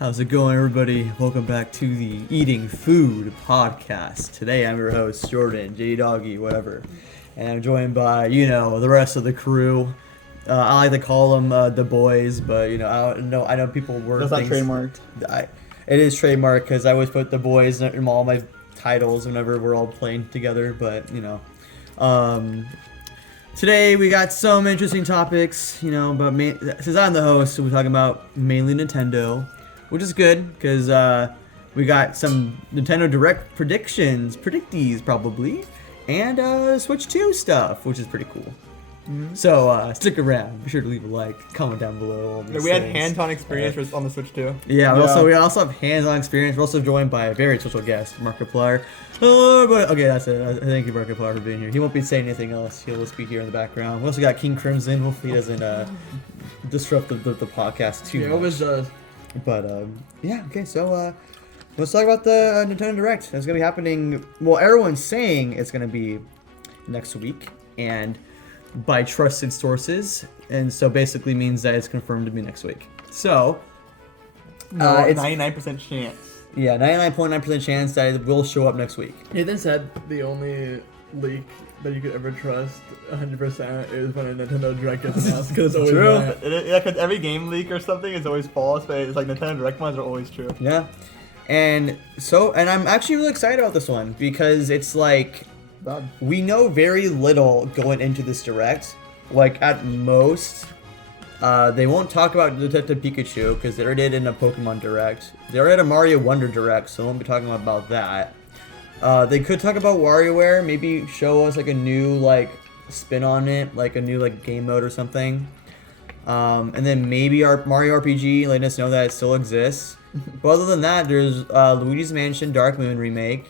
How's it going, everybody? Welcome back to the Eating Food podcast. Today I'm your host, Jordan, J Doggy, whatever. And I'm joined by, the rest of the crew. I like to call them the boys, but, I know people word That's not things. trademarked. It is trademarked because I always put the boys in all my titles whenever we're all playing together, but, Today we got some interesting topics, but since I'm the host, we're talking about mainly Nintendo. Which is good, because we got some Nintendo Direct predictees probably, and Switch 2 stuff, which is pretty cool. Mm-hmm. So stick around. Be sure to leave a like, comment down below. All these We had things. hands-on experience on the Switch too. Yeah, we also have hands-on experience. We're also joined by a very special guest, Markiplier. Okay, that's it. Thank you, Markiplier, for being here. He won't be saying anything else. He'll just be here in the background. We also got King Crimson. Hopefully he doesn't disrupt the podcast too much. He always does. But okay, so let's talk about the Nintendo Direct. It's gonna be happening. Well, everyone's saying it's gonna be next week, and by trusted sources, and so basically means that it's confirmed to be next week. So, it's 99% chance. Yeah, 99.9% chance that it will show up next week. Nathan said the only leak that you could ever trust 100% is when a Nintendo Direct gets announced, because it's always True. right. Yeah, because every game leak or something is always false, but it's like Nintendo Direct ones are always true. Yeah, and I'm actually really excited about this one because it's like we know very little going into this Direct. Like at most, they won't talk about Detective Pikachu because they already did in a Pokemon Direct. They already had a Mario Wonder Direct, so they won't be talking about that. They could talk about WarioWare, maybe show us like a new like spin on it, like a new like game mode or something. And then maybe our Mario RPG, letting us know that it still exists. But other than that, there's Luigi's Mansion Dark Moon remake,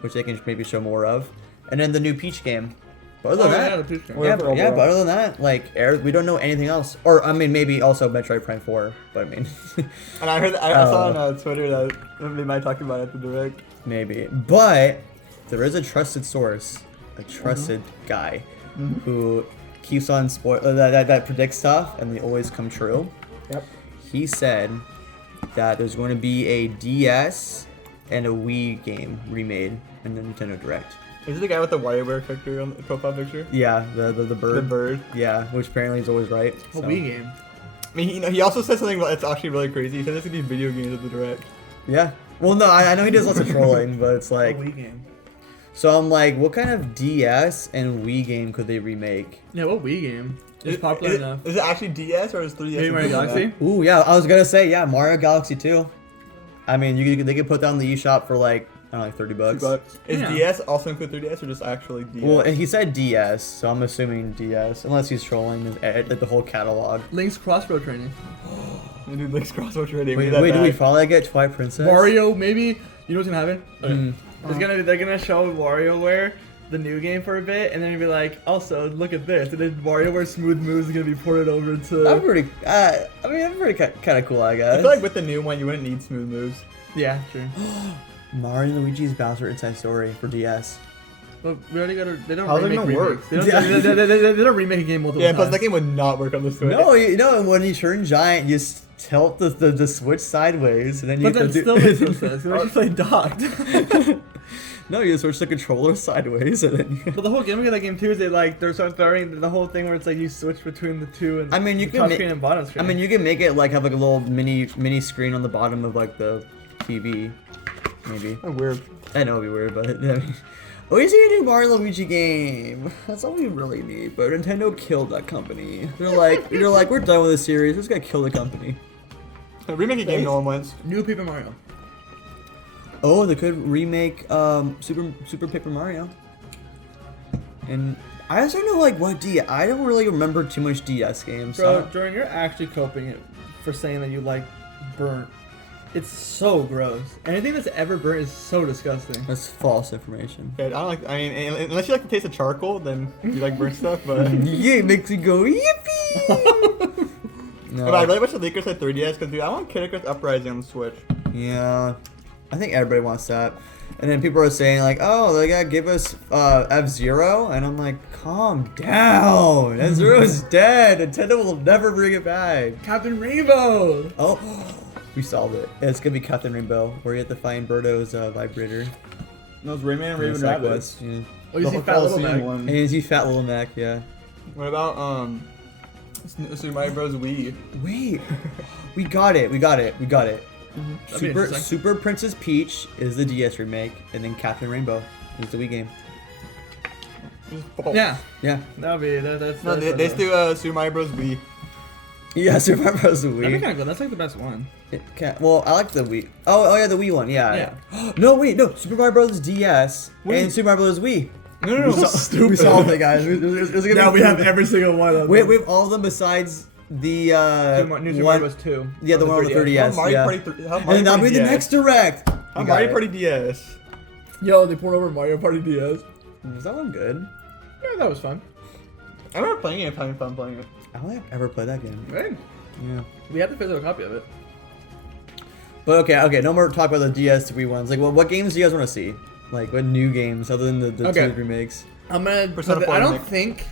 which they can maybe show more of, and then the new Peach game. But other than that, the Peach game. but other than that, like we don't know anything else. Or I mean, maybe also Metroid Prime 4. But I mean, And I heard, I saw on Twitter that they might talk about it at the Direct. maybe. But there is a trusted source, a trusted guy, who keeps on that predicts stuff, and they always come true. Yep. He said that there's going to be a DS and a Wii game remade in the Nintendo Direct. Is it the guy with the WarioWare character on the profile picture? Yeah, the bird. The bird. Yeah, which apparently is always right. A so. Wii game. I mean, he also said something that's actually really crazy. He said there's gonna be video games at the Direct. Yeah. Well, no, I know he does lots of trolling, but it's A like. Wii game. So I'm like, what kind of DS and Wii game could they remake? Yeah, what Wii game is popular enough? Is it actually DS or is 3DS? Maybe Mario Galaxy? Ooh, yeah, I was gonna say, yeah, Mario Galaxy 2. I mean, they could put down the eShop for like, I don't know, like $30. Is Yeah. DS also include 3DS or just actually DS? Well, and he said DS, so I'm assuming DS, unless he's trolling the whole catalog. Link's crossbow training. Dude, Link's crossword training. Wait, do we finally get Twilight Princess? Wario, maybe. You know what's gonna happen? Mm. They're gonna show WarioWare the new game for a bit, and then you'll be like, also look at this, and then WarioWare Smooth Moves is gonna be ported over to. That's pretty. That's pretty kind of cool, I guess. I feel like with the new one, you wouldn't need smooth moves. Yeah, true. Mario and Luigi's Bowser Inside Story for DS. But we already got they don't How's it remake gonna remakes. work? They don't, they don't remake a game multiple Yeah, times. plus that game would not work on the Switch. No, when you turn giant, you just tilt the Switch sideways, and then you But have that to still makes no sense. We actually play docked. No, you switch the controller sideways, and then But the whole gimmick of that game too is they're sort of throwing the whole thing where it's like you switch between the two and I mean, you the can top make- screen and bottom screen. I mean, you can make it like have like a little mini screen on the bottom of like the TV, maybe. Oh, weird. I know it'd be weird, but I mean, we see a new Mario Luigi game. That's all we really need. But Nintendo killed that company. They're like, we're done with this series. We're just gonna kill the company. Remake a game no one wants. new Paper Mario. Oh, they could remake Super Paper Mario. And I just don't know like what I don't really remember too much DS games. Bro, So Jordan, you're actually coping it for saying that you like burnt. It's so gross. Anything that's ever burnt is so disgusting. that's false information. Okay, I don't like. I mean, unless you like the taste of charcoal, then you like burnt stuff. But, Yeah, it makes me go yippee. No. but I really wish the leakers had 3DS because dude, I want Kid Icarus Uprising on the Switch. Yeah, I think everybody wants that. And then people are saying like, oh, they gotta give us F-Zero, and I'm like, calm down. F-Zero is dead. Nintendo will never bring it back. Captain Rainbow! Oh, We solved it. It's gonna be Captain Rainbow, where you have to find Birdo's vibrator. No, it's Rayman and in the Raven side Rabbit. quest, yeah. Oh, you The see whole Fat Little Coliseum Mac. one. And you see Fat Little Mac, yeah. What about Super Mario Bros. Wii? Wait, we got it. That'd be Super interesting. Super Princess Peach is the DS remake, and then Captain Rainbow is the Wii game. Yeah, Yeah. that'd be that's. No, they do Super Mario Bros. Wii. Yeah, Super Mario Bros. The That'd be Wii. kind of good. That's like the best one. Well, I like the Wii. Oh yeah, the Wii one. Yeah. No, wait, no. Super Mario Bros. DS and Super Mario Bros. Wii. No, We solved it, guys. Now we have every single one of them. We have all of them besides the New Super Mario Bros. 2. Yeah, the one on the 3DS. How Mario Yeah. Party how And Mario then that'll Party be the DS? next direct. How We got Mario it. Party DS? Yo, they poured over Mario Party DS. Was that one good? Yeah, that was fun. I remember playing it, having fun playing it. I don't think I've ever played that game. Right. Yeah. We had the physical copy of it. But okay, no more talk about the DS Wii ones. Like, what games do you guys want to see? Like, what new games other than the Okay. two remakes? I'm gonna. Persona 4 I don't remake. think.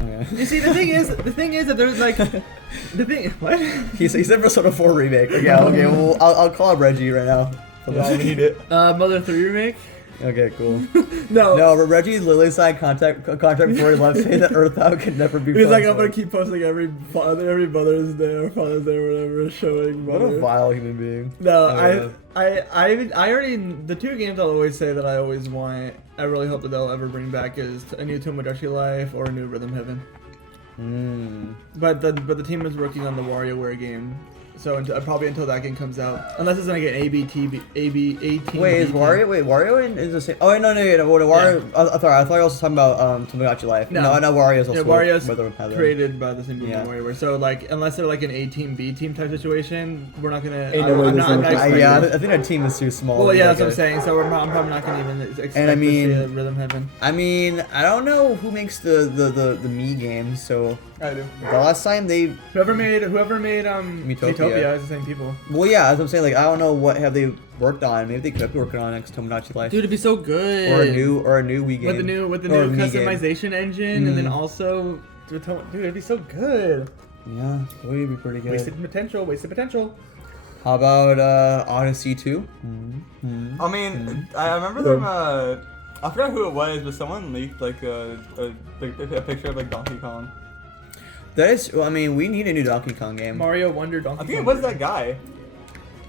Okay. You see, the thing is that there's like, the thing. What? he said Persona 4 remake. Yeah, okay, well, I'll call up Reggie right now. Yeah, we need it. Mother 3 remake. Okay, cool. No. No, but Reggie literally signed contract before he left, saying that Earthbound could never be. He's like, I'm fun. gonna keep posting every Mother's Day or Father's Day, or whatever, showing. What a Mother. vile human being. No, Oh, I already the two games I'll always say that I always want. I really hope that they'll ever bring back is a new Tomodachi Life or a new Rhythm Heaven. But the team is working on the WarioWare game, so probably until that game comes out, unless it's like an AB 18. Wait, is Wario is the same? Oh, no, Wario. I thought you were also talking about Tomodachi Life. No, Wario's also. Yeah, Wario's Rhythm Heaven. created by the same people Yeah. in WarioWare. So like, unless they're like an A team B team type situation, we're not gonna. Ain't no way I'm this not is- expecting- Yeah, I think that team is too small. Well, to yeah, be that's what I'm like a- saying. So I'm probably not gonna even expect And I mean- to see a Rhythm Heaven. I mean, I don't know who makes the Mii games. So I do. the last time they, Whoever made Miitopia. Miitopia is the same people. well, yeah, as I'm saying, like I don't know what have they worked on. Maybe they could be working on next Tomodachi Life Dude, it'd be so good. or a new Wii game with the new Or a Mii game. customization engine, and then Mhm. also, dude, it'd be so good. Yeah, it would be pretty good. Wasted potential. How about Odyssey 2? I mean, I remember them. I forgot who it was, but someone leaked like a picture of like Donkey Kong. That is, well, I mean, we need a new Donkey Kong game. Mario Wonder Donkey I think Kong. it was that guy.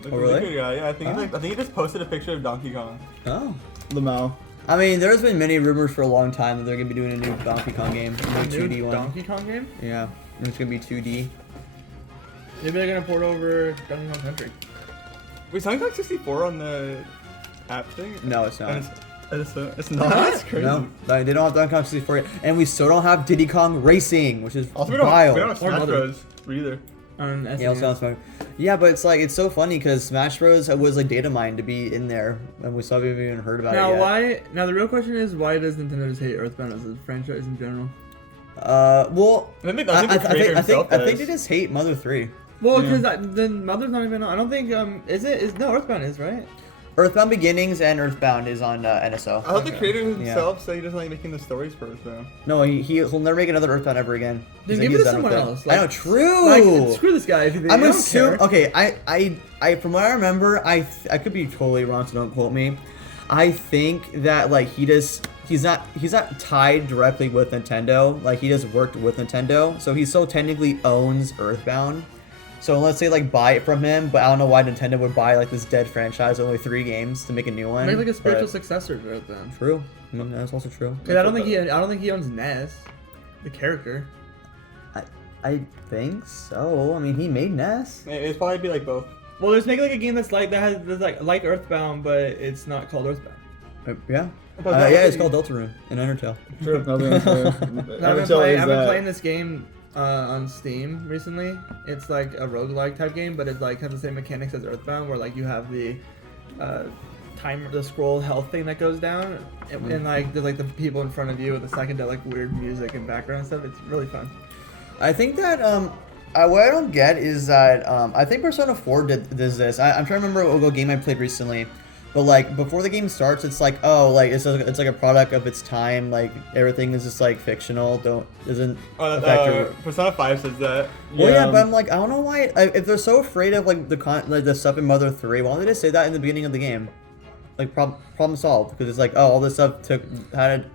Like, Oh, the really? liquor guy. Yeah, I think Oh. I think he just posted a picture of Donkey Kong. Oh. Lamau. I mean, there's been many rumors for a long time that they're gonna be doing a new Donkey Kong game, a A new new 2D one. Donkey Kong game? Yeah, and it's gonna be 2D. Maybe they're gonna port over Donkey Kong Country. Wait, Donkey Kong 64 on the app thing? No, it's And not. it's not. That's crazy. No, they don't have Donkey Kong 64 yet, and we still don't have Diddy Kong Racing, which is Also, we wild. don't have Or Smash Mother. Bros. either. On Yeah, also on Smash. Yeah, but it's like it's so funny because Smash Bros was like data mined to be in there, and we still haven't even heard about Now it yet. why? Now the real question is, why does Nintendo just hate Earthbound as a franchise in general? Well, I think the creator himself I think does. they just hate Mother 3. Well, Yeah. because then Mother's not even on. I don't think no Earthbound is right. Earthbound Beginnings and Earthbound is on NSO. I thought the Okay. creator himself said he doesn't like making the stories for us though. No, he'll never make another Earthbound ever again. Then He's give he's it to done with someone else. I know, Like- true. Like, screw this guy if you think. I'm I don't assuming. care. Okay, I from what I remember, I could be totally wrong, so don't quote me. I think that like he's not tied directly with Nintendo. Like he just worked with Nintendo, so he still technically owns Earthbound. So let's say like buy it from him, but I don't know why Nintendo would buy like this dead franchise, only 3 games to make a new one. Make like a spiritual but- successor to Earthbound. True. No, that's also true. Because I don't think he owns Ness, the character. I think so. I mean, he made Ness. It'd probably be like both. Well, just make like a game that's like Earthbound, but it's not called Earthbound. Yeah. But Yeah, that it's would called be- Deltarune in Undertale. True. I've been playing this game on Steam recently. It's like a roguelike type game, but it's like has the same mechanics as Earthbound, where like you have the timer, the scroll health thing that goes down, and like there's like the people in front of you with the psychedelic weird music and background stuff. It's really fun. I think that what I don't get is that I think Persona 4 does this. I'm trying to remember what game I played recently, But like before the game starts, it's like, oh, like it's like a product of its time. Like everything is just like fictional. Doesn't affect your... Persona 5 says that. Well, yeah, but I'm like, I don't know why. If they're so afraid of like the stuff in Mother 3, why don't they just say that in the beginning of the game? Like problem solved, because it's like, oh, all this stuff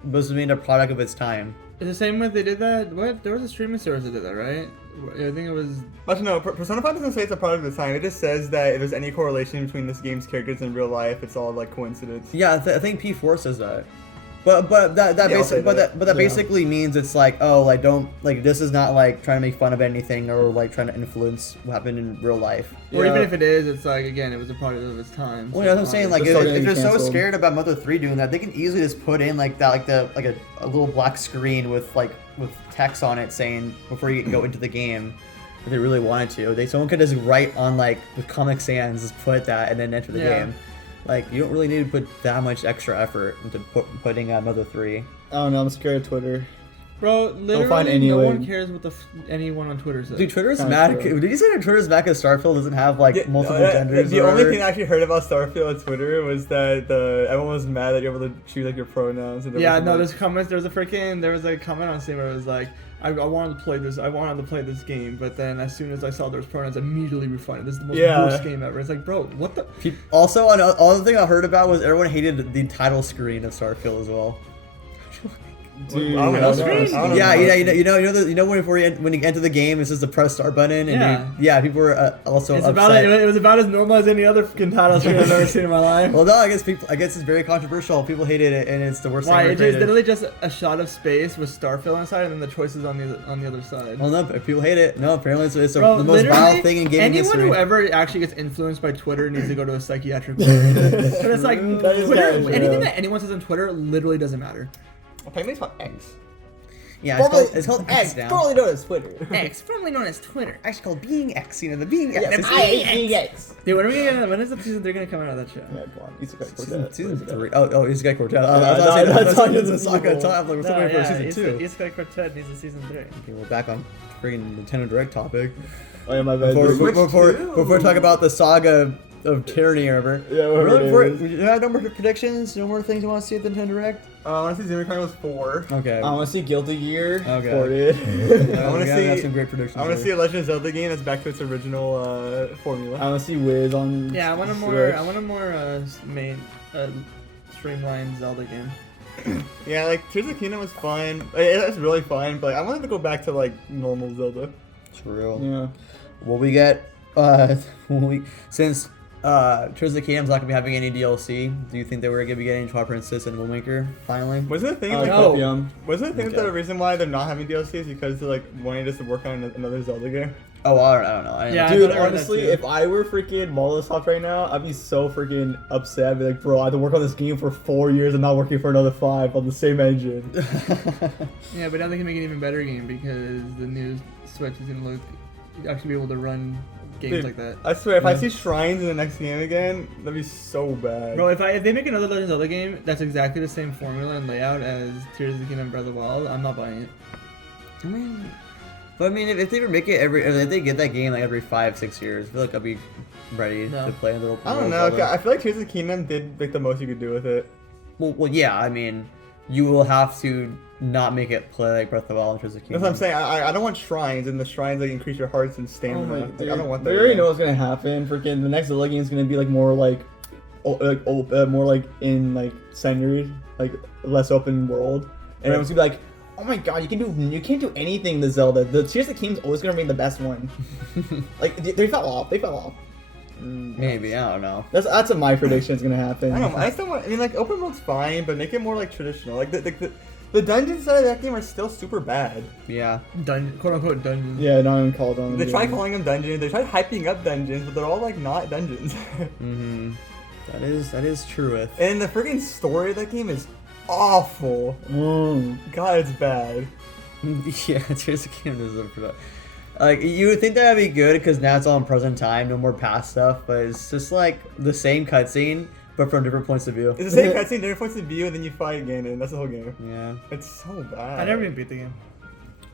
was made a product of its time. It's the same way they did that. What? There was a streaming service that did that, right? I think it was. Actually, no. Persona 5 doesn't say it's a product of the time. It just says that if there's any correlation between this game's characters in real life, it's all like coincidence. Yeah, I think P4 says that. But that basically means it's like, oh, like don't like this is not like trying to make fun of anything or like trying to influence what happened in real life. Or even if it is, it's like, again, it was a product of its time. Well, yeah, that's what I'm saying. Like if they're so scared about Mother 3 doing that, they can easily just put in like that, like a little black screen with text on it saying before you go into the game. If they really wanted to, someone could just write on like with Comic Sans, just put that and then enter the game. Like, you don't really need to put that much extra effort into putting Mother 3. I don't know, I'm scared of Twitter. Bro, literally, no one cares what anyone on Twitter says. Dude, Twitter's mad. Did you say that Twitter's mad because Starfield doesn't have, like, multiple genders? The only thing I actually heard about Starfield on Twitter was that everyone was mad that you're able to choose, like, your pronouns. And yeah, no, there's comments. There was a comment on Steam where it was like, I wanted to play this game, but then as soon as I saw those pronouns, I immediately refined it. This is the most worst game ever. It's like, bro, what the? Also, another thing I heard about was everyone hated the title screen of Starfield as well. Dude, I don't know. Yeah, you know when you enter the game, it's just the press start button, and people were also upset. It was about as normal as any other fucking title screen I've ever seen in my life. Well, no, I guess it's very controversial. People hated it, and it's the worst thing ever created. It's literally just a shot of space with Starfield on the side, and then the choices on the other side. Well, no, people hate it. No, apparently it's the most vile thing in gaming history. Anyone who ever actually gets influenced by Twitter needs to go to a psychiatric ward. But it's like Twitter, anything that anyone says on Twitter literally doesn't matter. Apparently it's called X. Yeah, it's called X now. Formerly known as Twitter. X, formerly known as Twitter. Actually called Being X, the Being X. Yeah, I hate Being X. Dude, when is the season 3 gonna come out of that show? Yeah, come on. Season 3. Oh, Isekai Quartet. That's Saga time. Like, we're still waiting for season 2. Isekai Quartet needs a season 3. Okay, we're back on friggin' Nintendo Direct topic. Oh yeah, my bad. Before talk about the saga of tyranny or whatever. Yeah, you have no more predictions? No more things you want to see at the Nintendo Direct? I want to see Xenoblade Chronicles 4. Okay. I want to see Guilty Gear. Okay. Ported. I want to see some great predictions. I want to see a Legend of Zelda game that's back to its original formula. I want to see Wiz on. Yeah, I want a more streamlined Zelda game. Yeah, like Tears of the Kingdom was fun. It's really fun, but I wanted to go back to like normal Zelda. True. Yeah. Will we get since Tears of the Kingdom's not gonna be having any DLC? Do you think that we're gonna be getting Twilight Princess and Wind Waker finally? Was it a thing? Was it a thing that the reason why they're not having DLC is because they're like wanting us to work on another Zelda game? Oh, I don't know. Dude, honestly, if I were freaking Microsoft right now, I'd be so freaking upset. I'd be like, bro, I had to work on this game for 4 years and not working for another 5 on the same engine. Yeah, but now they can make an even better game because the new Switch is gonna actually be able to run games like that. I swear, if I see shrines in the next game again, that'd be so bad. Bro, if they make another Legend of Zelda game that's exactly the same formula and layout as Tears of the Kingdom and Breath of the Wild, I'm not buying it. I mean, if they make it if they get that game like every 5-6 years, I feel like I'll be ready to play a little. I don't know. I feel like Tears of the Kingdom did like the most you could do with it. Well, yeah. I mean, you will have to not make it play like Breath of the Wild and Tears of the Kingdom. That's what I'm saying. I don't want shrines, and the shrines like increase your hearts and stamina. I don't want that. We already know what's gonna happen. Freaking the next Zelda game is gonna be like more like, more like in like Senuri, like less open world, and everyone's gonna be like, oh my god, you can't do anything in the Zelda. The Tears of the Kingdom's always gonna remain the best one. Like they fell off. Maybe, I don't know. That's what my prediction is gonna happen. I don't know. I still want. I mean, like open world's fine, but make it more like traditional. Like the dungeons side of that game are still super bad. Yeah. Quote unquote dungeons. Yeah, not even called on. They tried calling them dungeons. They tried hyping up dungeons, but they're all like not dungeons. That is truth. And the freaking story of that game is awful. God, it's bad. Yeah, Tears of the Kingdom deserves for that. Like, you would think that would be good because now it's all in present time, no more past stuff, but it's just like the same cutscene, but from different points of view. It's the same cutscene, different points of view, and then you fight again, and that's the whole game. Yeah. It's so bad. I never even beat the game.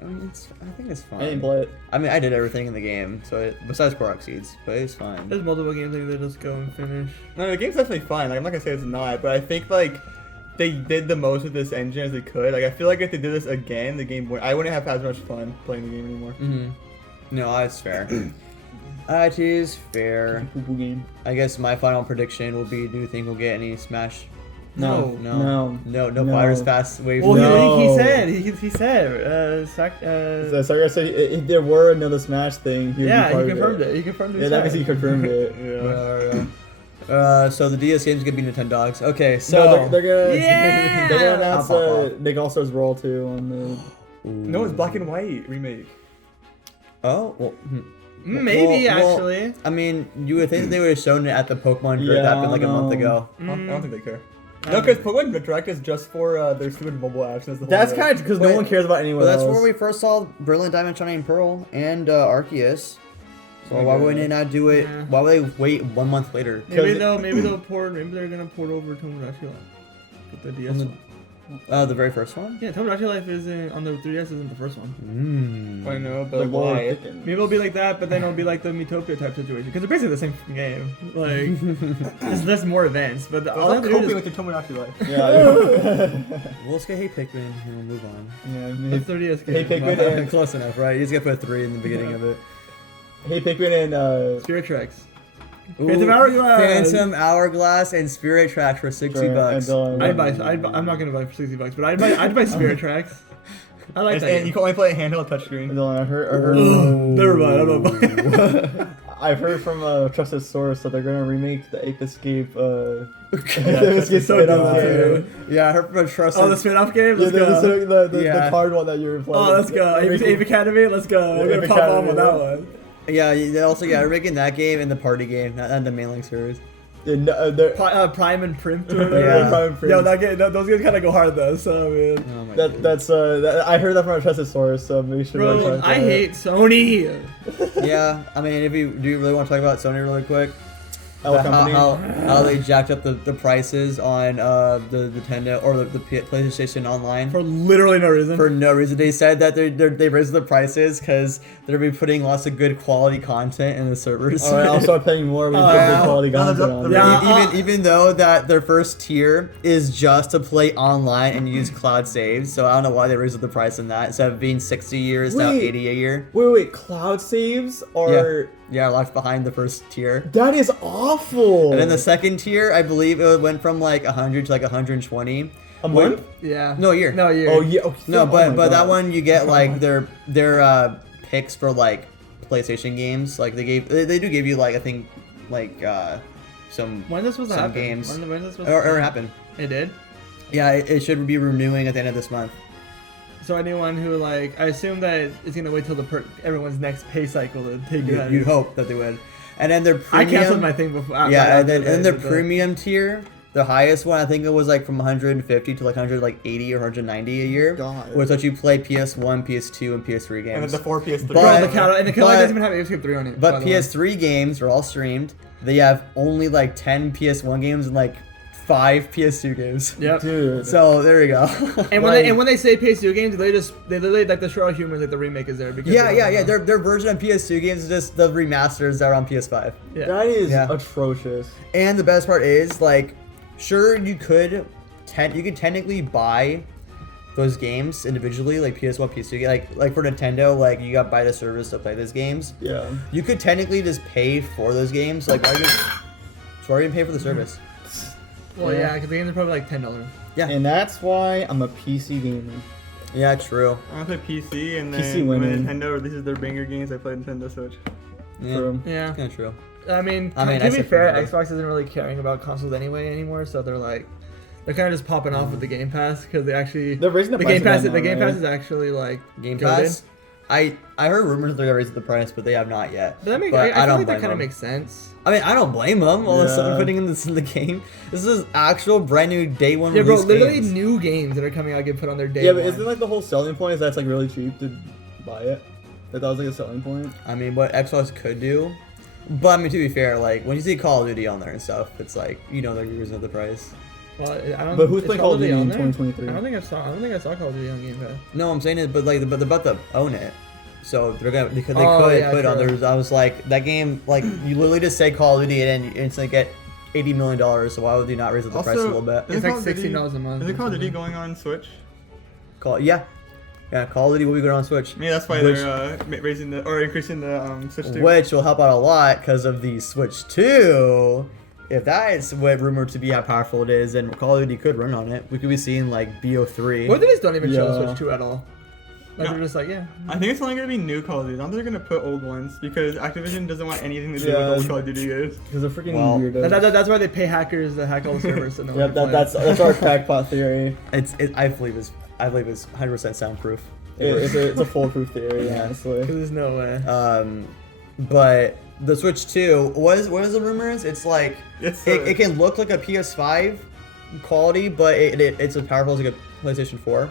I mean, I think it's fine. I didn't play it. I mean, I did everything in the game, so besides Korok Seeds, but it's fine. There's multiple games like they just go and finish. No, the game's definitely fine. Like, I'm not gonna say it's not, but I think like they did the most with this engine as they could. Like, I feel like if they did this again, the game I wouldn't have as much fun playing the game anymore. Mm-hmm. No, that's fair. That is fair. Poo-poo game. I guess my final prediction will be: do you think we'll get any Smash? No. No Fighters Pass wave. Well, No. he said, Sakurai said if there were another Smash thing, he would be yeah, part he of confirmed it. He confirmed it. Yeah, that means he confirmed it. So the DS game's gonna be Nintendogs. Okay, so No, they're gonna Yeah! they're gonna announce Pop, pop, pop. Nick All-Stars Brawl 2 on the. No, it's Black and White remake. Oh well. Maybe Well, actually. I mean, you would think they would have shown it at the Pokemon Direct Yeah, that happened like a month no. ago. I don't think they care. No, because Pokemon Direct is just for their stupid mobile apps. And That's kind of because no Wait, one cares about anyone But that's else. where we first saw Brilliant Diamond, Shining Pearl, and Arceus. So why wouldn't they not do it? Yeah. Why would they wait 1 month later? Maybe they'll port. Maybe they're gonna port over Tomodachi Life with the DS. one. The very first one? Yeah, Tomodachi Life isn't on the 3DS. Isn't the first one. I know, The but lore why? thickens. Maybe it'll be like that, but then it'll be like the Miitopia type situation because they're basically the same game. Like, there's less more events, but all they I'm have to do coping is with the Tomodachi life. Yeah. Well, let's get Hey Pikmin and we'll move on. Yeah. the 3DS game. Hey Pikmin and Close enough, right? You just gotta put 3 in the beginning of it. Hey Pikmin and Spirit Tracks. Ooh, Phantom Hourglass. Phantom Hourglass and Spirit Tracks for $60. I'm not gonna buy for $60, but I'd buy Spirit Tracks. I like that. And game. you can only play a handheld touchscreen. I heard Never mind. I'm not buying. I've heard from a trusted source that they're gonna remake the Ape Escape. Yeah, Ape Escape so spin-off dumb, game. Yeah, I heard from a trusted. Oh, the spin-off game. Yeah, Let's go. the Yeah. card one that you're playing. Oh, let's go. Ape Academy. Let's go. I'm Ape gonna pop on Academy, with that one. Yeah, they also they're making that game and the party game, not the mailing series. Yeah, no, they're- Prime and Primp. Yeah. Prime Prince. Yo, that game, those games kind of go hard though. So I mean, Oh my That's I heard that from a trusted source, so make sure. to bro, check I that. hate Sony. Yeah, I mean, do you really want to talk about Sony really quick? Our How, company. how they jacked up the prices on the Nintendo or the PlayStation Online For literally no reason. for no reason. They said that they raised the prices because they're be putting lots of good quality content in the servers. Alright, I'll start paying more. We Yeah. good quality content on it. Yeah. even though that their first tier is just to play online and use cloud saves, so I don't know why they raised the price on that. Instead of being 60 years, now Wait. 80 a year. Wait, cloud saves are Yeah, left behind the first tier. that is awful. And then the second tier, I believe it went from like 100 to like 120. a month? Yeah. No, a year. No, a year. Oh yeah. Okay. No, Oh but my that God. one you get like their picks for like PlayStation games. Like they do give you like I think like some When this was some happen? games When this was or happen. It did. Yeah, it should be renewing at the end of this month. So anyone who like, I assume that it's gonna wait till everyone's next pay cycle to take it. You'd hope that they would. And then their I premium. canceled my thing before. Yeah, and then their the- premium tier, the highest one, I think it was like from 150 to like 180 or 190 a year. God. Which lets you play PS1, PS2, and PS3 And then games. the 4 PS3. But- Bro, the catalog, and the catalog but- doesn't even have Escape 3 on it. by But the way. PS3 games are all streamed. They have only like 10 PS1 games and like 5 PS2 games. Yep. Dude. So there you go. And when they say PS2 games, they literally like the Shroud of Humans, like the remake is there because yeah. Their version of PS2 games is just the remasters that are on PS5. yeah. That is Yeah. atrocious. And the best part is like, sure you could technically buy those games individually, like PS1, PS2. Like for Nintendo, like you got to buy the service to play those games. Yeah. You could technically just pay for those games. Like why you pay for the service? Well, yeah, because the games are probably like $10. Yeah. And that's why I'm a PC gamer. Yeah, true. I play PC, and PC then when women. Nintendo releases their banger games, I play Nintendo Switch. Yeah, True. Yeah. kind of true. I mean, I to say be fair, for me. Xbox isn't really caring about consoles anymore, so they're kind of just popping off with the Game Pass because they actually They're raising the price Game of that Pass. now, The Game right? Pass is actually like Game good. Pass. I heard rumors that they're gonna raise the price, but they have not yet. But that makes, But I feel don't like that blame kind of them. makes sense. I mean, I don't blame them. All of a sudden Yeah. putting this in the game. This is actual brand new day one Yeah, bro, release literally games. new games that are coming out get put on their day Yeah, but one. isn't like the whole selling point is that it's like really cheap to buy it? That was like a selling point. I mean, what Xbox could do. But I mean, to be fair, like when you see Call of Duty on there and stuff, it's like they're reason of the price. Well, I don't. But who's is playing Call of Duty on in there? 2023? I don't think I saw Call of Duty on Game Pass. No, I'm saying it, but like, but they're about to own it, so they're gonna because they Oh, could yeah, put true. others. I was like, that game, like you literally just say Call of Duty and you instantly get $80 million. So why would you not raise up the price a little bit? Isn't It's like Call of Duty- $16 a month. Is it or Call of Duty something. going on Switch? Yeah, Call of Duty will be going on Switch, Maybe that's why Which- they're raising the or increasing the Switch 2. which will help out a lot because of the Switch 2. If that is what rumored to be how powerful it is, then Call of Duty could run on it. We could be seeing like BO3. What if they just don't even show Yeah. Switch 2 at all? Like No. they're just like, yeah. I think it's only gonna be new Call of Duty. I don't think they're gonna put old ones because Activision doesn't want anything to do Yeah. with old Call of Duty games. Because they're freaking Well, weird. That's why they pay hackers to hack all the servers. So no Yeah, one can play. that's our crackpot theory. I believe it's 100% soundproof. It's a foolproof theory, Yeah. honestly. There's no way. But the Switch 2, what is the rumor is? It's like It's it can look like a PS5 quality, but it's as powerful as like a PlayStation 4.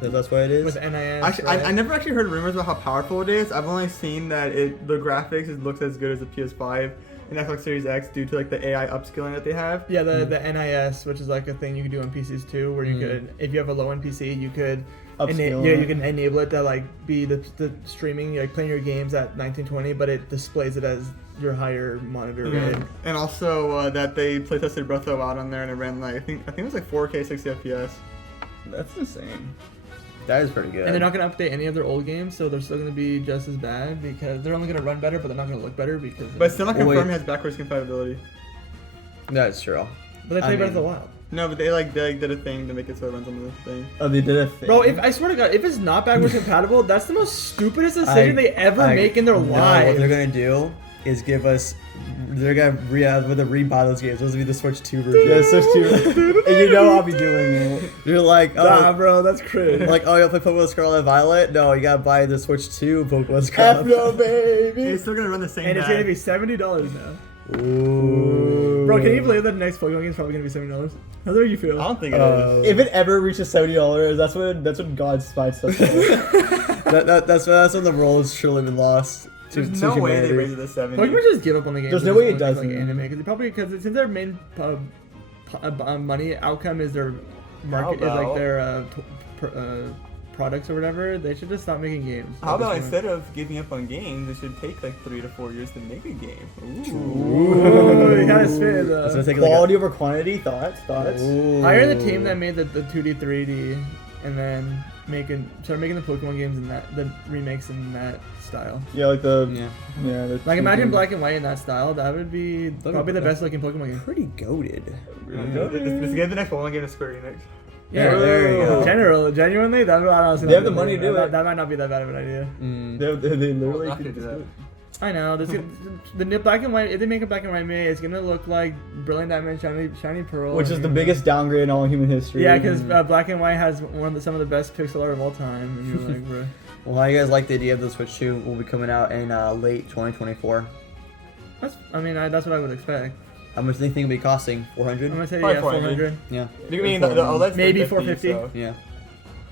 That's what it is. With NIS. Actually, right? I never actually heard rumors about how powerful it is. I've only seen that the graphics looks as good as the PS5 and Xbox Series X due to like the AI upscaling that they have. Yeah, the NIS, which is like a thing you can do on PCs too, where you could, if you have a low-end PC, you could, Upscale you it. can enable it to like be the streaming, like playing your games at 1920, but it displays it as your higher monitor rate. And also that they playtested Breath of the Wild on there and it ran like I think it was like 4K 60 FPS. That's insane. That is pretty good. And they're not going to update any of their old games, so they're still going to be just as bad because they're only going to run better, but they're not going to look better because. But it's still not Wait. confirmed it has backwards compatibility. That's true. But they I play Breath of the mean- Wild. No, but they did a thing to make it so it runs on the thing. Oh, they did a thing. Bro, if I swear to God, if it's not backwards compatible, that's the most stupidest decision they ever make in their know lives. What they're gonna do is give us. They're gonna rebuy those games. Those will be the Switch 2 version. Yeah, Switch 2. And you know I'll be doing it. You're like, oh, Nah, bro, that's cringe. like, oh, you'll play Pokemon Scarlet and Violet? No, you gotta buy the Switch 2 Pokemon Scarlet. F no, baby. It's still gonna run the same. And it's gonna be $70 now. Ooh. Bro, can you believe that the next Pokemon game is probably gonna be $70? How do you feel? I don't think it is. If it ever reaches $70, that's when God spites us. That's when the role has truly been lost. To, There's to no way they humanity. raise it to 70. Pokemon just give up on the game. There's for no this way it one, doesn't. Like anime, because since their main money outcome is their market, is like about- their products or whatever, they should just stop making games. How at this about point. instead of giving up on games, it should take like 3 to 4 years to make a game. Ooh. Ooh, you gotta spit It's gonna it. take Quality over quantity, thoughts? Ooh. Hire the team that made the 2D, 3D, and then start making the Pokemon games in the remakes in that style. Yeah, like the Yeah. the Like imagine tweaking. Black and White in that style. That would be probably the best looking Pokemon game. Pretty goated. Let's get the next Pokemon game to Square Enix. Yeah, there you go. Genuinely, that honestly. They have the money to do that, it. That might not be that bad of an idea. Mm. They literally Well, could not just to do do it. I know. The new Black and White. If they make a Black and White May, it's gonna look like Brilliant Diamond, Shiny Pearl, Which is the biggest downgrade in all human history. Yeah, because Black and White has some of the best pixel art of all time, and you're like, bro. Well, how you guys like the idea of the Switch 2 will be coming out in late 2024? That's what I would expect. How much do you think it'll be costing? 400? I'm gonna say Probably yeah, 400. 400. Yeah. You mean the OLED's Maybe 450, 450. so- Yeah.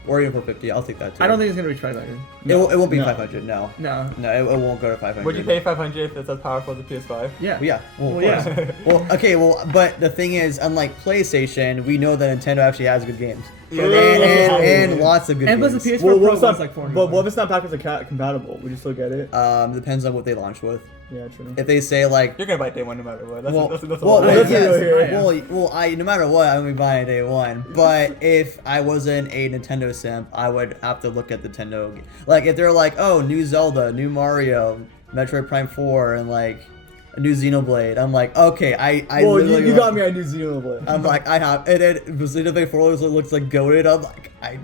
Or even 450. I'll take that too. I don't think it's gonna reach 500. it won't be No. 500. No. No. No, it won't go to 500. Would you pay 500 if it's as powerful as the PS5? Yeah. Well, yeah. Well, of Well, yeah. course. Well, okay. Well, but the thing is, unlike PlayStation, we know that Nintendo actually has good games. Yeah, and lots of good And plus games. the PS4 Well, Pro what's was not like 400. But what if it's not backwards compatible? Would you still get it? Depends on what they launch with. Yeah, true. If they say like, You're gonna buy day one no matter what. That's well, that's well, all. that's yes, what I hear. well, no matter what, I'm gonna be buying day one. But if I wasn't a Nintendo simp, I would have to look at the Nintendo. Like if they're like, oh, new Zelda, new Mario, Metroid Prime 4, and like a new Xenoblade, I'm like, okay, I Well, literally you want- got me on New Zealand. I'm like, I have, and then Xenoblade 4 looks like goated. I'm like, I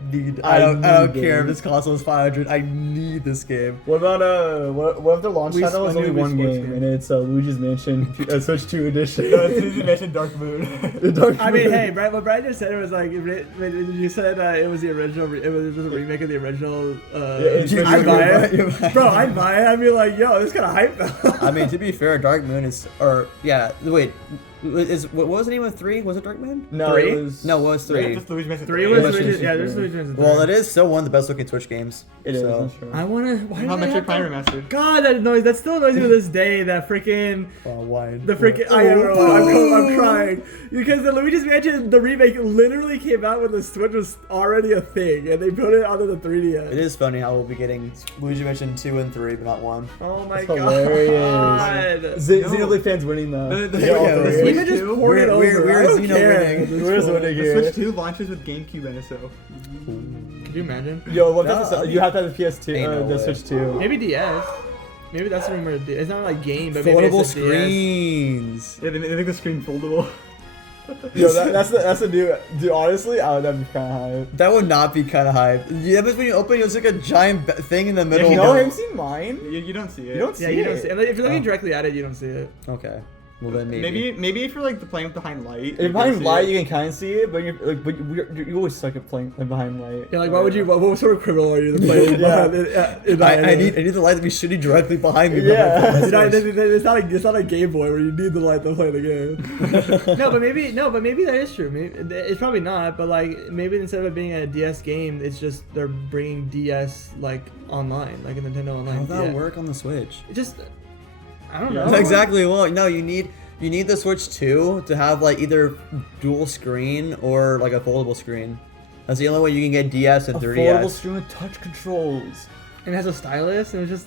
don't need care if it. this console is 500. I need this game. What about what if the launch Wii title is Sports- only Wii one Sports game game. and it's Luigi's Mansion Switch 2 edition? No, as soon as you mentioned Dark Moon. The Dark I mean, Moon. hey, Brad, what Brad just said, it was like, you said it was the original, it was just a remake of the original, it's You- I'd you buy buy- it. you buy it. Bro, I'd buy it. I'd be like, yo, this kind of hype though. I mean, to be fair, Dark Moon is, or yeah, wait, What was the name of 3? Was it Darkman? No, Three? it was. No, it was 3. Just Luigi Mansion 3 was Luigi- Luigi's, yeah, there's Luigi's Mansion 3. Well, it is still one of the best looking Switch games. It is. so. That's true. I wanna. Why How did much they your have Prime to- Remastered? God, that still annoys me to this day. That freaking Why? the freaking. I'm crying because the Luigi's Mansion the remake literally came out when the Switch was already a thing, and they put it onto the 3DS. It is funny how we'll be getting Luigi Mansion 2 and 3, but not 1. Oh my That's hilarious. god. Xenoblade fans winning though. The Yeah, Switch weird. two- Even just poured it over. We're I don't Xeno care. winning. We're just winning The here. Switch 2 launches with GameCube NSO. Could you imagine? Yo, what No, does you have to have the PS2, Ain't no the way. Switch 2. Maybe DS. Maybe that's the rumor. It's not like game, but maybe Foldable it's a DS. screens. Yeah, they make the screen foldable. Yo, that's the new. Dude, honestly, that'd be kind of hype. That would not be kind of hype. Yeah, but when you open it, it's like a giant thing in the middle. you No, don't- haven't seen mine. You don't see it. You don't see Yeah, you don't it. see. And if you're looking Oh. directly at it, you don't see it. Okay. Well then maybe. Maybe if you're like playing behind light. If behind light, you can kind of see it, but you always suck at playing behind light. Yeah, like why would you? What sort of criminal are you to play? Yeah. I need the light to be shitty directly behind me. Yeah. It's not a Game Boy where you need the light to play the game. no, but maybe that is true. Maybe it's probably not. But like maybe instead of it being a DS game, it's just they're bringing DS like online, like a Nintendo Online. How'd that DS. work on the Switch? It just I don't Yeah. know. Exactly. Well, no, you need the Switch 2 to have like either dual screen or like a foldable screen. That's the only way you can get DS and A 3DS. foldable screen with touch controls. And it has a stylus, and it's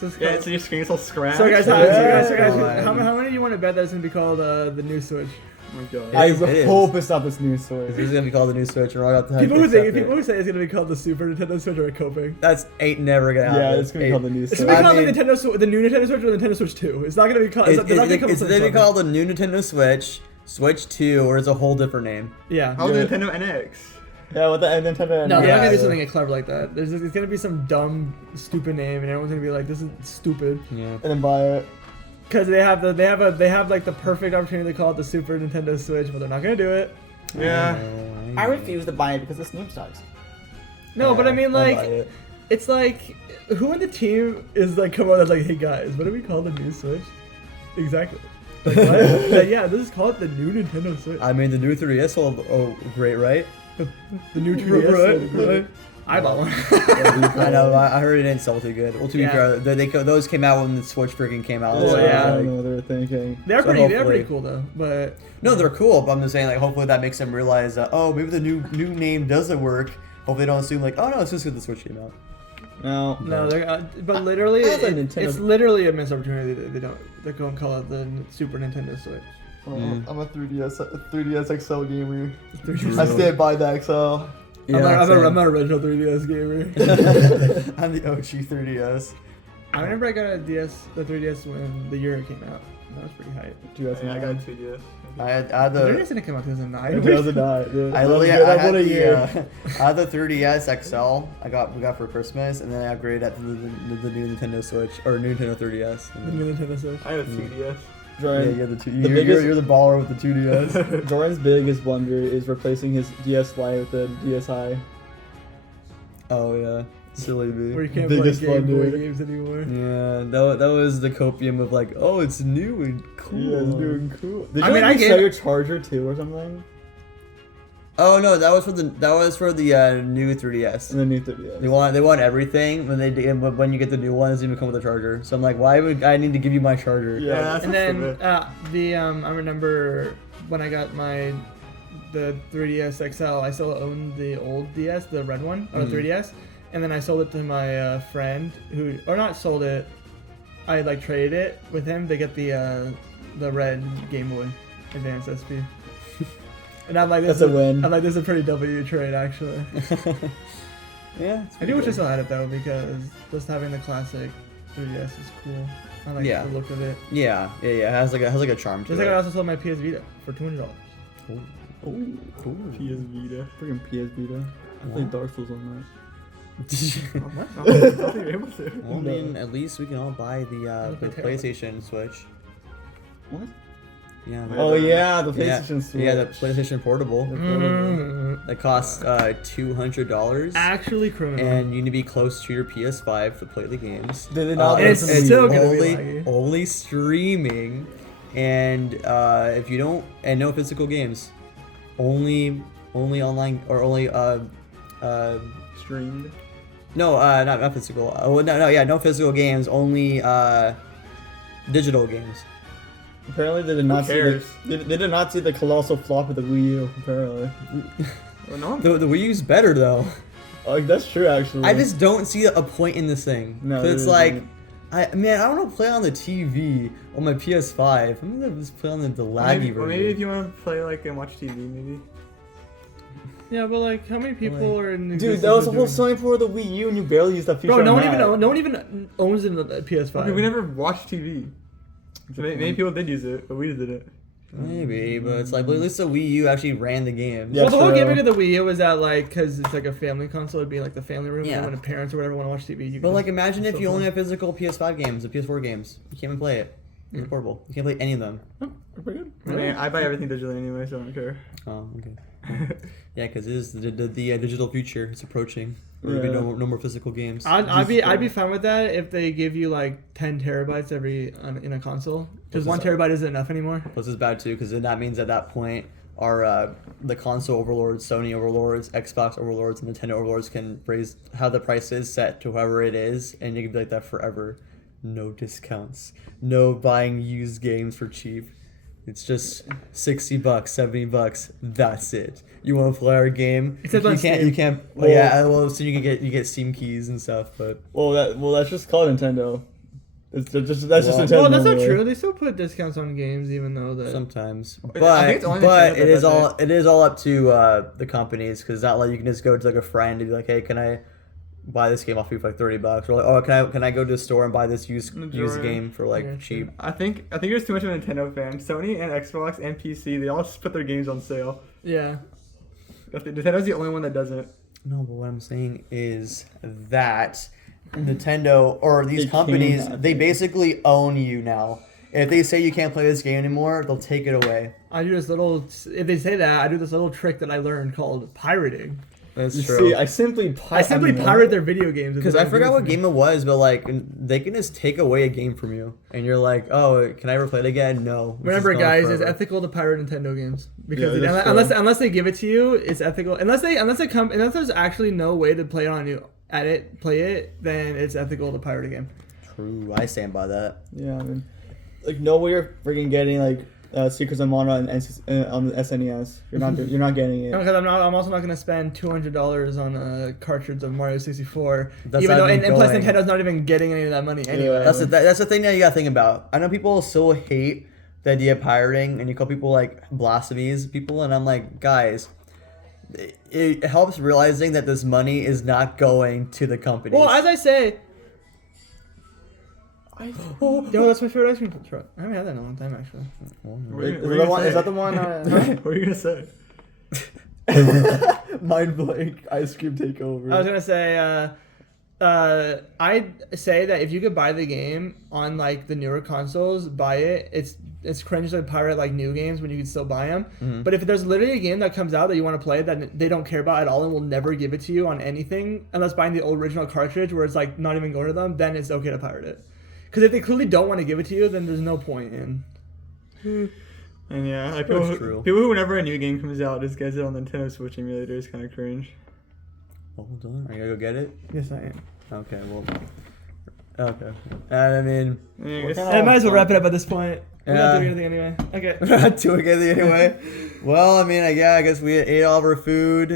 just. Yeah, so your screen's all scratched. So guys, Yeah. how many do you want to bet that's gonna be called the new Switch? Oh my god. I is, it is. hope it's not this new Switch. This is gonna be called the new Switch, and we're about to have People to who accept think it. people who say it's gonna be called the Super Nintendo Switch are coping. That's ain't never gonna happen. Yeah, it's gonna be called the new It's Switch. gonna be I called mean- the new Nintendo Switch or the Nintendo Switch 2. It's not gonna be called. It's they're not gonna come it's with gonna be something called the new Nintendo Switch, Switch 2, or it's a whole different name. Yeah. How's Yeah. the Nintendo NX? Yeah, with the Nintendo. No, they're Yeah. not gonna do something clever like that. It's gonna be some dumb, stupid name, and everyone's gonna be like, "This is stupid," Yeah. And then buy it. because they have like the perfect opportunity to call it the Super Nintendo Switch, but they're not gonna do it. Yeah. I refuse to buy it because this name sucks. No, but I mean, I'll buy like, it. it's like, who in the team is like, come on, that's like, hey guys, what do we call the new Switch? Exactly. Like, what? Like, yeah, this is called the new Nintendo Switch. I mean, the new 3DS will great, right? The new 3DS. Right. I bought one. I know. I heard it didn't sell too good. Well, to be Yeah. fair, those came out when the Switch freaking came out. Well, so, yeah. I like- don't know what they were thinking. They're So pretty hopefully- cool though, but No, they're cool, but I'm just saying, like, hopefully that makes them realize that, oh, maybe the new name doesn't work. Hopefully they don't assume, like, oh no, it's just because the Switch came out. No. they're but literally, That's a Nintendo- it's literally a missed opportunity that they don't call it the Super Nintendo Switch. Mm. a 3DS XL gamer. True. I stand by the XL. I'm not original 3DS gamer. I'm the OG 3DS. I remember I got the 3DS when the year it came out. That was pretty hype. Yeah, I got 2DS. I had The the 3DS didn't come out 2009. 2009, dude. I literally That I was had good. What a the, year. I had the 3DS XL. We got for Christmas, and then I upgraded that to the new Nintendo Switch or new Nintendo 3DS. The And new then- Nintendo Switch. I had a 2DS. yeah, Jordan, you're the two. the You're, biggest- you're the baller with the 2DS. Jordan's biggest blunder is replacing his DS Lite with the DSi. Oh yeah, silly Where you me. can't Biggest play Game Boy blunder. games anymore. Yeah, that was the copium of like, oh, it's new and cool. Yeah, it's doing cool. Did I you mean, like I get- sell your charger too or something? Oh no, that was for the new 3DS. And the new 3DS. They want everything when but when you get the new one, it doesn't even come with a charger. So I'm like, why would I need to give you my charger? Yeah. that's And so then stupid. I remember when I got the 3DS XL, I still owned the old DS, the red one, or the 3DS, and then I sold it to my friend or not sold it, I like traded it with him to get the red Game Boy Advance SP. And I'm like, That's a win. I'm like, this is a pretty W trade actually. Yeah. I do wish I still had it though, because just having the classic 3DS is cool. I like Yeah. the look of it. Yeah. It has like a charm to Just like I it. also sold my PS Vita for $200. PS Vita. Freaking PS Vita. I played Dark Souls on I don't think you're able to. Well, I mean, at least we can all buy the PlayStation Switch. that. What? Yeah. Yeah. Oh yeah, the Yeah. PlayStation Switch. Yeah, the PlayStation Portable. Mm. That costs $200. Actually criminal. And you need to be close to your PS5 to play the games. Did they not It's listen to still you? gonna be only, laggy. only streaming and if you don't, and no physical games, only online or only Streamed. no, not physical. No physical games, only digital games. Apparently, they did not see cares? they did not see the colossal flop of the Wii U. Apparently, Well, no. The Wii U's better though. like that's true actually. I just don't see a point in this thing. No, 'Cause there it's isn't. like, I want to play on the TV on my PS5. I'm gonna just play on the laggy Or version. maybe if you want to play like and watch TV, maybe. Yeah, but like, how many people are in? Dude, existence that was who the are whole doing selling point of the Wii U, and you barely used that feature. Bro, no on one that. even owns a PS5. Okay, we never watched TV. So maybe people did use it, but we just didn't. Maybe, but it's like, but at least the Wii U actually ran the game. Yeah. Well, the whole true. gimmick of the Wii U was that like, cause it's like a family console, it'd be like the family room, Yeah. and when parents or whatever want to watch TV, you But can like, just- imagine if so you only fun. have physical PS5 games, the PS4 games. You can't even play it. It's portable. You can't play any of them. Pretty good. I mean, I buy everything digitally anyway, so I don't care. Oh, okay. Yeah, because it is the digital future. It's approaching. There'll be Yeah. no more physical games. I'd be fine with that if they give you like 10 terabytes in a console, because Plus 1 terabyte isn't enough anymore. Plus, it's bad too, because then that means at that point, our the console overlords, Sony overlords, Xbox overlords, and Nintendo overlords can raise how the price is set to whoever it is, and you can be like that forever. No discounts, no buying used games for cheap. It's just $60, $70. That's it. You want to play our game? Except you on can't. Steam. You can't. Well- yeah. Well, so you get Steam keys and stuff, but Well, that's just called Nintendo. That's just Well- Nintendo. Well, that's not really. true. They still put discounts on games, even though that. sometimes. I think But it's only but Nintendo it that is does all it is all up to the companies, because it's not like you can just go to like a friend and be like, hey, can I buy this game off you for like $30? Or like, oh, can I go to the store and buy this used Majority. game for like Yeah, cheap? I think there's too much of a Nintendo fan. Sony and Xbox and PC, they all just put their games on sale. Yeah. Nintendo's the only one that doesn't. No, but what I'm saying is that Nintendo or these They companies, cannot. they basically own you now. If they say you can't play this game anymore, they'll take it away. I do this little. If they say that, I do this little trick that I learned called pirating. That's You true. see, I simply pirate their video games. Because I forgot what game it was, but like they can just take away a game from you, and you're like, "Oh, can I ever play it again?" No. It's Remember, just gone guys, it's forever. ethical to pirate Nintendo games because Yeah, that's unless they give it to you, it's ethical. Unless there's actually no way to play it on you play it, then it's ethical to pirate a game. True, I stand by that. Yeah, I mean, like no way you're freaking getting like Secrets of Mana on the SNES. You're not getting it. No, because I'm also not gonna spend $200 on a cartridge of Mario 64, That's even not though even and plus going. Nintendo's not even getting any of that money anyway. That's the thing that you gotta think about. I know people so hate the idea of pirating, and you call people like blasphemies people, and I'm like, guys, it helps realizing that this money is not going to the companies. Well, as I say. Yo, that's my favorite ice cream truck. I haven't had that in a long time, actually. Is that the one? What were you gonna say? Mind blowing ice cream takeover. I was gonna say, I'd say that if you could buy the game on like the newer consoles, buy it. It's cringe to pirate like new games when you can still buy them. Mhm. But if there's literally a game that comes out that you want to play that they don't care about at all and will never give it to you on anything unless buying the original cartridge where it's like not even going to them, then it's okay to pirate it. Because if they clearly don't want to give it to you, then there's no point in. And yeah, like That's people, true. people who whenever a new game comes out just gets it on Nintendo Switch emulator is kind of cringe. Hold on, are you gonna go get it? Yes, I am. Okay, well, okay. And I mean, Yeah, I What guess- kind I might as well wrap it up at this point. We're Yeah. not doing anything anyway. Okay. we're not doing anything anyway. Well, I mean, I guess we ate all of our food.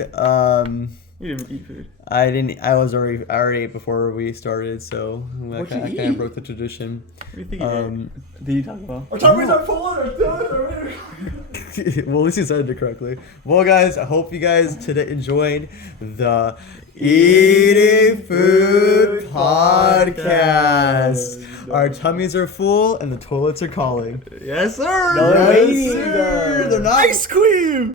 You didn't eat food. I didn't. I already ate before we started, so I What'd you kind of eat? broke the tradition. What do you think you ate? Did you talk about? Our tummies are full. Our tummies are Well, at least you said it correctly. Well, guys, I hope you guys today enjoyed the Eating Food Podcast. Our tummies are full and the toilets are calling. Yes, sir. No, Yes, wait. sir. They're not ice cream.